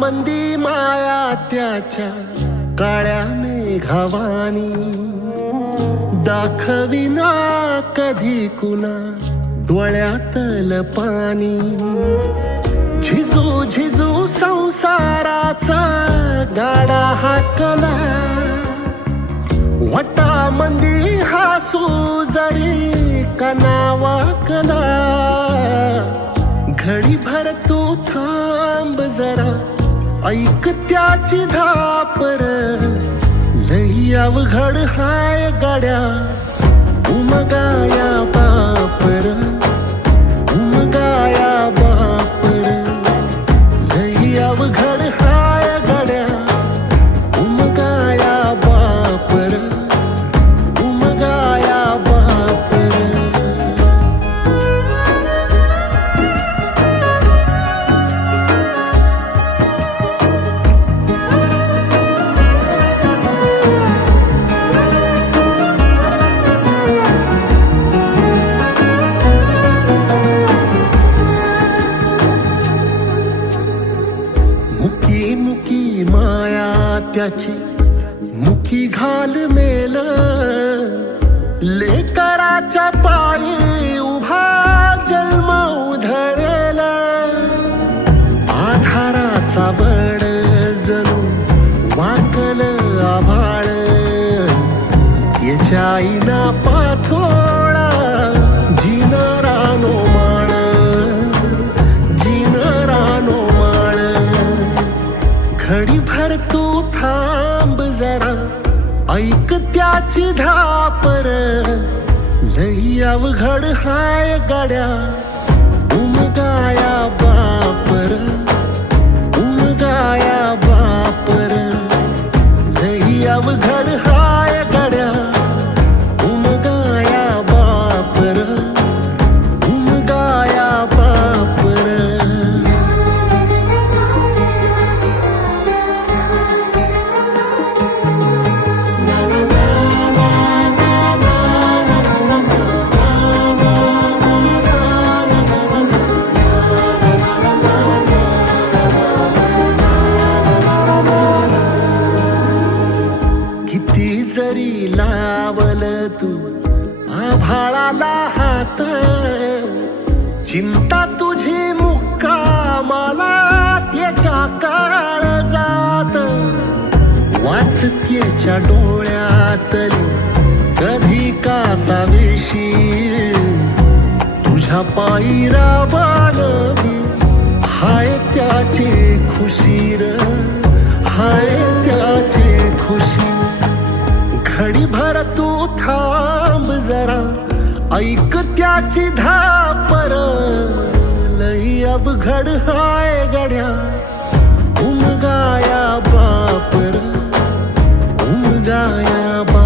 मंदी माया त्याच्या काळ्या मेघावानी, दाखविना कधी कुणा डोळ्यातल पाणी. झिजू झिजू संसाराचा गाडा हाकला, वटामंदी हासू जरी कना वाकला. घडी भर तू थांब जरा, ऐक त्याची धापर, लई अवघड हाय गड्या उमगाया बापर, उमगाया बापर. लई अवघड हाय गड्या उमगाया बापर, उमगाया बापर. मुकी मुकी माया त्याची मुकी घाल मेल, लेकराच्या पायी उभा जन्म उधळेल. आधाराचा बळ जणू वाकल आभाळ, याच्या आईना पाचोळा जिनरानो माळ, जिनरानो माळ. घडी भर तू थांब जरा, ऐक त्याची धापर, लई अवघड हाय गड्या उमगाया बापर, उमगाया बापर. लई अवघड हाय गड्या उमगाया बापर, उमगाया बापर. किती जरी लावल तू आभाळाला हात, चिंता तुझी मुक्कामाला त्याच्या काळजात. वाचतेच्या डोळ्यातली कधी कासावेशी, तुझ्या पायी राबान मी हाय त्याचे खुशीर, हाय त्याचे खुशी. घडी भर तू थांब जरा, ऐक त्याची धापर, लई अवघड हाय गड्या उमगाया बापर, उमगाया बापर.